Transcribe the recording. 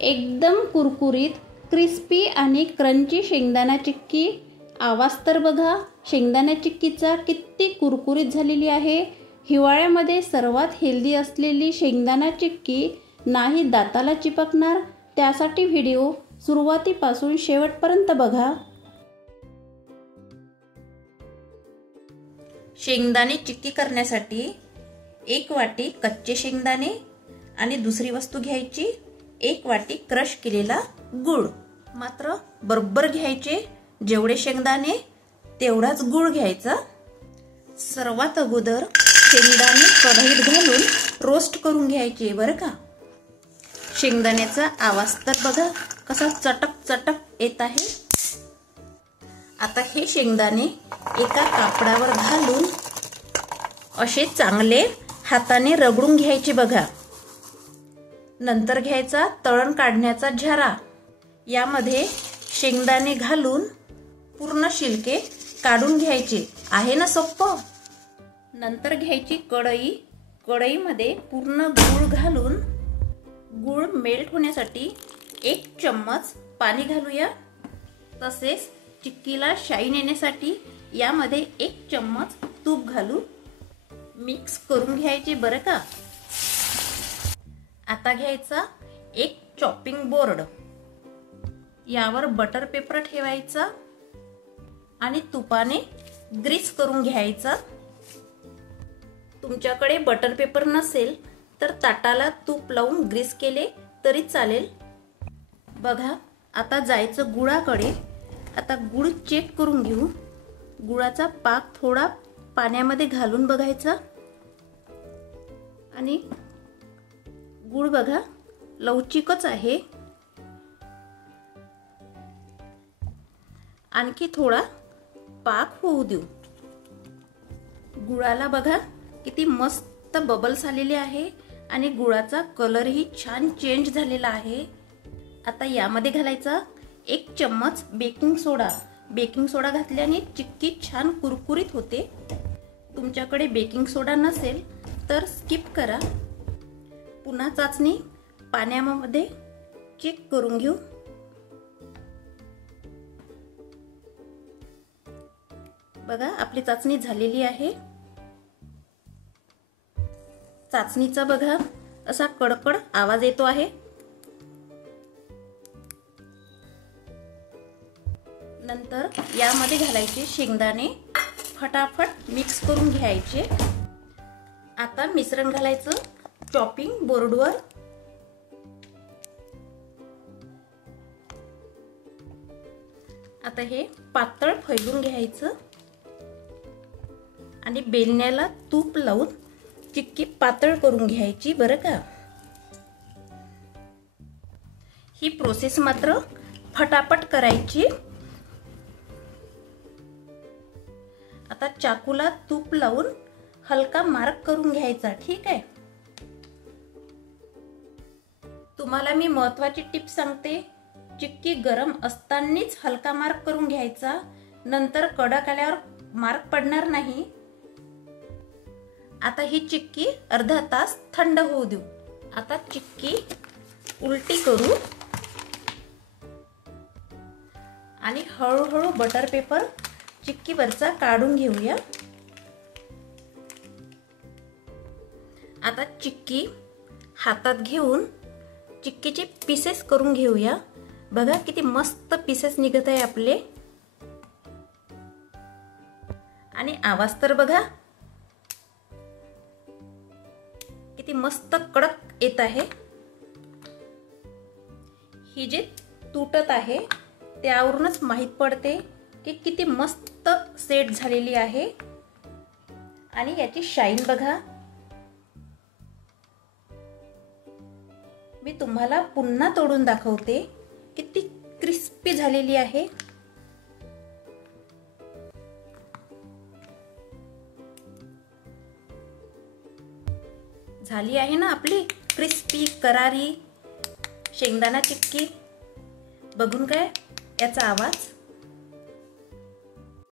एकदम कुरकुरीत क्रिस्पी आणि क्रंची शेंगदाणा चिक्की। आवाज तर बघा, शेंगदाणा चिक्कीचा किती कुरकुरीत झालेली आहे। हिवाळ्यामध्ये सर्वात हेल्दी असलेली शेंगदाणा चिक्की नाही दाताला चिपकणार, त्यासाठी व्हिडिओ सुरुवातीपासून शेवटपर्यंत बघा। शेंगदाणे चिक्की करण्यासाठी 1 वाटी कच्चे शेंगदाणे आणि दुसरी वस्तू घ्यायची 1 वाटी क्रश केलेला गूळ। मात्र बरोबर घ्यायचे, जेवढे शेंगदाणे तेवढाच गूळ घ्यायचा। सर्वात अगोदर शेंगदाणे कढईत घालून रोस्ट करून घ्यायचे बरं का। शेंगदाण्याचा आवाज तर बघा कसा चटक चटक येत आहे। आता हे शेंगदाणे एका कापडावर घालून असे चांगले हाताने रगडून घ्यायचे बघा। नंतर घ्यायचा तळण काढण्याचा झरा, यामध्ये शेंगदाणे घालून पूर्ण छिलके काढून घ्यायचे। आहे ना सोपं। नंतर घ्यायची कढई, कढईमध्ये पूर्ण गूळ घालून गूळ मेल्ट होण्यासाठी 1 चम्मच पाणी घालूया। तसेच चिक्कीला शाईन येण्यासाठी यामध्ये 1 चम्मच तूप घालू मिक्स करून घ्यायचे बरं का। आता घ्यायचा 1 चॉपिंग बोर्ड, यावर बटर पेपर ठेवायचा आणि तुपाने ग्रीस करून घ्यायचा। तुमच्याकडे बटर पेपर नसेल तर ताटाला तूप लावून ग्रीस केले तरी चालेल। बघा आता जायचं गुळाकडे। आता गुळ चेक करून घेऊ। गुळाचा पाक थोडा पाण्यामध्ये घालून बघायचा आणि गुळ बघा लवचिकच आहे। आणखी थोडा पाक होऊ देऊ। गुळाला बघा किती मस्त बबल्स आलेले आहे आणि गुळाचा कलरही छान चेंज झालेला आहे। आता यामध्ये घालायचा 1 चम्मच बेकिंग सोडा। बेकिंग सोडा घातल्याने चिक्की छान कुरकुरीत होते। तुमच्याकडे बेकिंग सोडा नसेल तर स्किप करा। पुन्हा चाचणी पाण्यामध्ये चेक करून घेऊ। बघा आपली चाचणी झालेली आहे। चाचणीचा बघा असा कडकड आवाज येतो आहे। नंतर यामध्ये घालायचे शेंगदाणे, फटाफट मिक्स करून घ्यायचे। आता मिश्रण घालायचं चॉपिंग बोर्डवर। आता हे पातळ फैलून घ्यायचं आणि बेलण्याला तूप लावून चिक्की पातळ करून घ्यायची बरं का। ही प्रोसेस मात्र फटाफट करायची। आता चाकूला तूप लावून हलका मार्क करून घ्यायचा, ठीक आहे। तुम्हाला मी महत्त्वाची टिप सांगते, चिक्की गरम असतानाच हलका मार्क करून घ्यायचा, नंतर कडक आल्यावर मार्क पडणार नाही। आता ही चिक्की अर्धा तास थंड होऊ देऊ। आता चिक्की उलटी करू आणि हळूहळू बटर पेपर चिक्कीवरचा काढून घेऊया। आता चिक्की हातात घेऊन चिक्कीचे पीसेस करून घेऊया। बघा किती मस्त पीसेस निघत आहे आपले। आणि आवाज तर बघा किती मस्त कडक येत आहे। ही जे तुटत आहे त्यावरूनच माहित पडते की किती मस्त सेट झालेली आहे। आणि याची शाईन बघा। मी तुम्हाला पुन्हा तोडून दाखवते किती क्रिस्पी झालेली आहे। झाली आहे ना आपली क्रिस्पी करारी शेंगदाणा चिक्की। बघून काय याचा आवाज